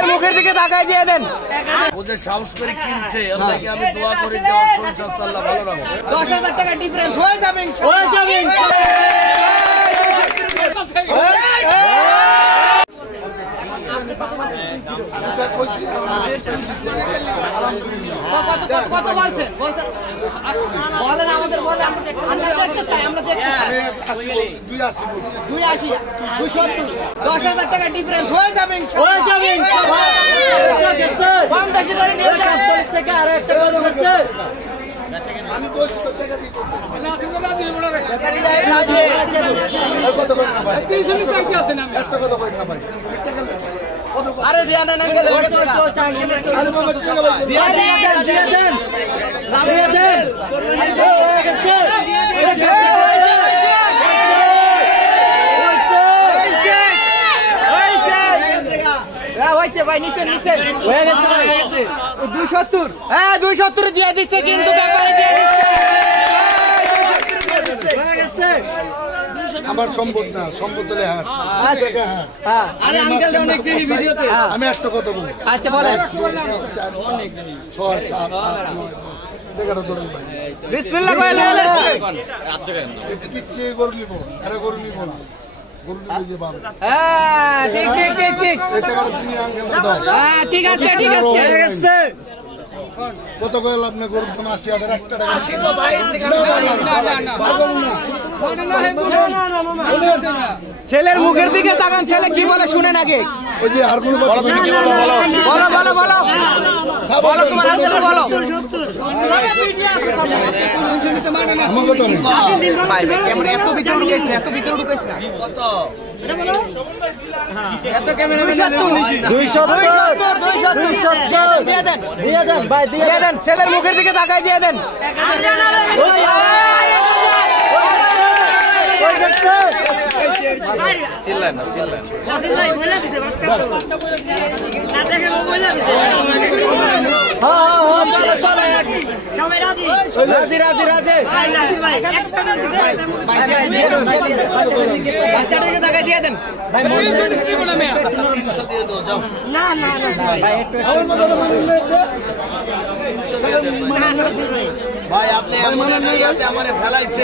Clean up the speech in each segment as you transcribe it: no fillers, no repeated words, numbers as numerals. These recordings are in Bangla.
ছেলের মুখের দিকে তাকায় দিয়ে দেন। ও যে সাহস করে কিনছে, আল্লাহকে আমি দোয়া করি যে ওর শরীর স্বাস্থ্য আল্লাহ ভালো রাখুক। 10,000 টাকা ডিফারেন্স হয়ে যাবে ইনশাআল্লাহ। কত বলছেন বলেন, আমাদের বলে আমরা দেখতে চাই, আমরা দেখতে চাই। 280 270 10,000 টাকা ডিফারেন্স হয়ে যাবে ইনশাআল্লাহ। কম বেশি করে নিয়ে যান থেকে আরো একটা কথা বলছে। আমি বলছি তো টাকা দিই আরে দিয়া দেন আঙ্কেল, দিয়া দেন। ভাই নিচে হয়ে গেছে 270। হ্যাঁ 270 দিয়ে দিচ্ছে, কিন্তু ব্যাপারে দিয়ে দিচ্ছে। আমার সম্পদ না, সম্পদ হলে আমি একটা কথা বলি। আচ্ছা বলেন। 6 7 8 9 10 বিসমিল্লাহ কইলে পিছিয়ে গরু নিব, আরে গরু নিব না, গরু নিব যে বাবা। হ্যাঁ ঠিক এই টাকাটা তুমি আঙ্কেল দাও। হ্যাঁ ঠিক আছে ঠিক আছে। কত কইল আপনি গরুর দাম 80,000 একটা টাকা ছেলের মুখের দিকে তাকান, ছেলে কি বলে শুনেন আগে। ওই যে আর কোন কথা তুমি কি বলো? বলো তোমার আঙ্কেল বলো। আমার কথা নেই ভাই কেমন এত ভিতরে ঢুকাইছ না, এত ভিতরে ঢুকাইছ না। কত এত ক্যামেরা 270 দিয়ে দেন ভাই, দিয়ে দেন। ছেলের মুখের দিকে তাকায় দিয়ে দেন। চিল্লান না, চিল্লান। বাচ্চাটাকে তাকায় দিয়ে দেন। ভাই আপনি আমারে ফেলাইছে।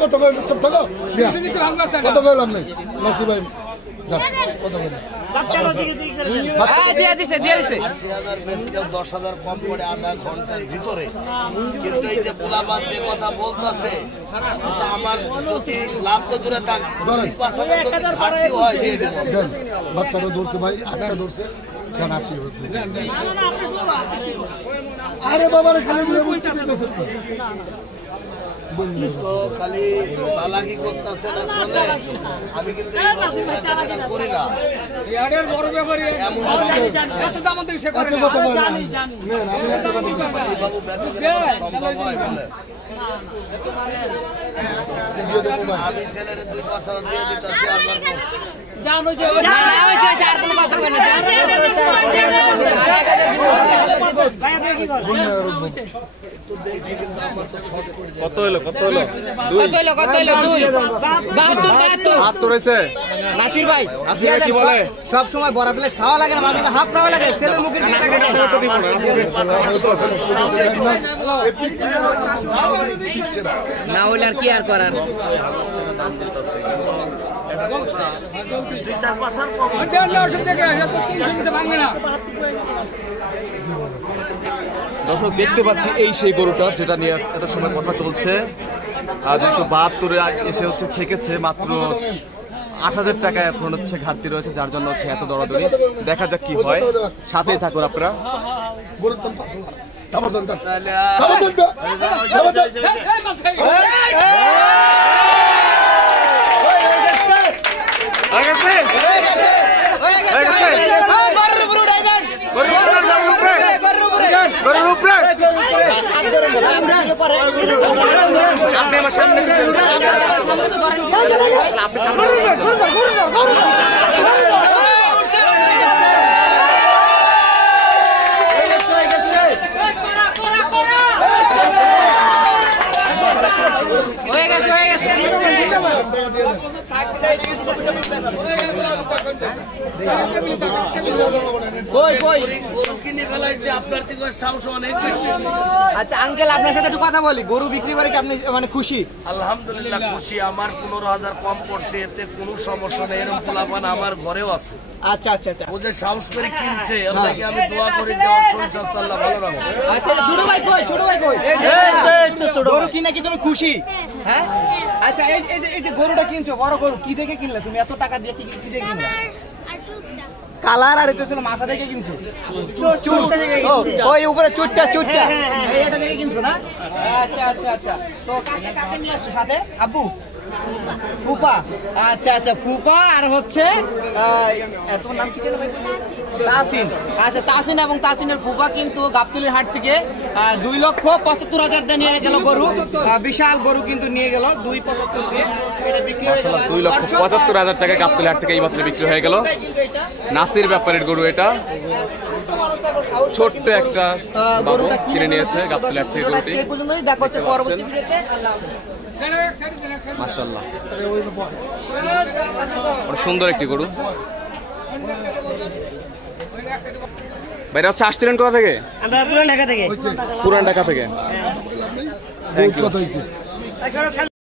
কত কইল? চুপ থাকো। কত কইলাম নাই নাসি ভাই, কত কইল? দিয়ে দিছে 80,000 বেচলেও 10,000 কম পড়ে আধা ঘন্টার ভিতরে। কিন্তু এই যে পোলাপান যে কথা বলতেছে, আমার যদি লাভ তো দূরে থাক, 5,000 ঘাটতি হয় দিয়ে দেব। বাচ্চাটা ধরছে ভাই, আটটা ধরছে কেন 80 হচ্ছে? আরে বাবারে খালি বলছি তো খালি চালাকি করতেছে না, শুনে আমি কিন্তু করি না। বড় ব্যাপারী এত দাম দিয়ে সে করে না। আমি ছেলের 2-5,000 দিয়ে দিতেছি। কত হলো 2 নাসির ভাই কি বলে? সব সময় বড় প্লেট খাওয়া লাগে না, মাঝে হাফ খাওয়া লাগে। ছেলের মুখের দিকে না হলে আর কি আর করার। দর্শক দেখতে পাচ্ছি এই সেই গরুটা যেটা নিয়ে এত সময় কথা চলছে। 272 এসে হচ্ছে ঠেকেছে, মাত্র 8,000 টাকা এখন হচ্ছে ঘাটতি রয়েছে, যার জন্য হচ্ছে এত দরাদরি। দেখা যাক কি হয়, সাথেই থাকুন আপনারা। আপনি আমার সামনে আপনি সামনে কই কই গরু কিনে ফেলাইছে, আপনার থেকে সাহস অনেক বেশি। আচ্ছা আঙ্কেল, আপনার সাথে একটু কথা বলি। গরু বিক্রি করে কি আপনি মানে খুশি? আলহামদুলিল্লাহ খুশি। আমার 15,000 কম পড়ছে, এতে কোনো সমস্যা নেই। এরকম পোলাপান আমার ঘরেও আছে। আচ্ছা আচ্ছা আচ্ছা ও যে সাহস করে কিনছে, আপনাকে আমি দোয়া করি যে ওর শরীর স্বাস্থ্য আল্লাহ ভালো রাখুন। আচ্ছা ছোট ভাই কই, ছোট ভাই কই? গরু কিনে কি তুমি খুশি? হ্যাঁ আচ্ছা, এই যে গরুটা কিনছো, বড় গরু, কি দেখে কিনলে তুমি? এত টাকা দিয়ে কি দেখে কিনলে? কালার আর এটা ছিল মাথা দেখে কিনছো? ওই উপরে চুটটা এটা দেখে কিনছো না? আচ্ছা আচ্ছা আচ্ছা। তো কাকে কাকে নিয়ে আসছো সাথে? আব্বু, ফুপা। আচ্ছা আচ্ছা, ফুপা আর হচ্ছে তোমার নাম কি ছিল ভাই? তাসিন। আচ্ছা, তাসিন এবং তাসিনের ফুপা কিন্তু গাবতলীর হাট থেকে 2,75,000 দিয়ে নিয়ে গেল গরু। বিশাল গরু কিন্তু নিয়ে গেল 2,75,000 দিয়ে। এটা বিক্রি হয়ে গেল 2,75,000 টাকা গাবতলী হাট থেকে এই মাত্র বিক্রি হয়ে গেল। নাসির ব্যাপারের গরু এটা। ছোট্ট একটা বাবু কিনে নিয়েছে গাবতলী হাট থেকে গরুটি। এই পর্যন্তই, দেখা হচ্ছে পরবর্তী ভিডিওতে। আল্লাহ মাশাআল্লাহ, সুন্দর একটি গরু। ভাইরা হচ্ছে আসছিলেন কোথা থেকে? আমরা পুরান ঢাকা থেকে। পুরান ঢাকা থেকে। বহুত কথা হয়েছে।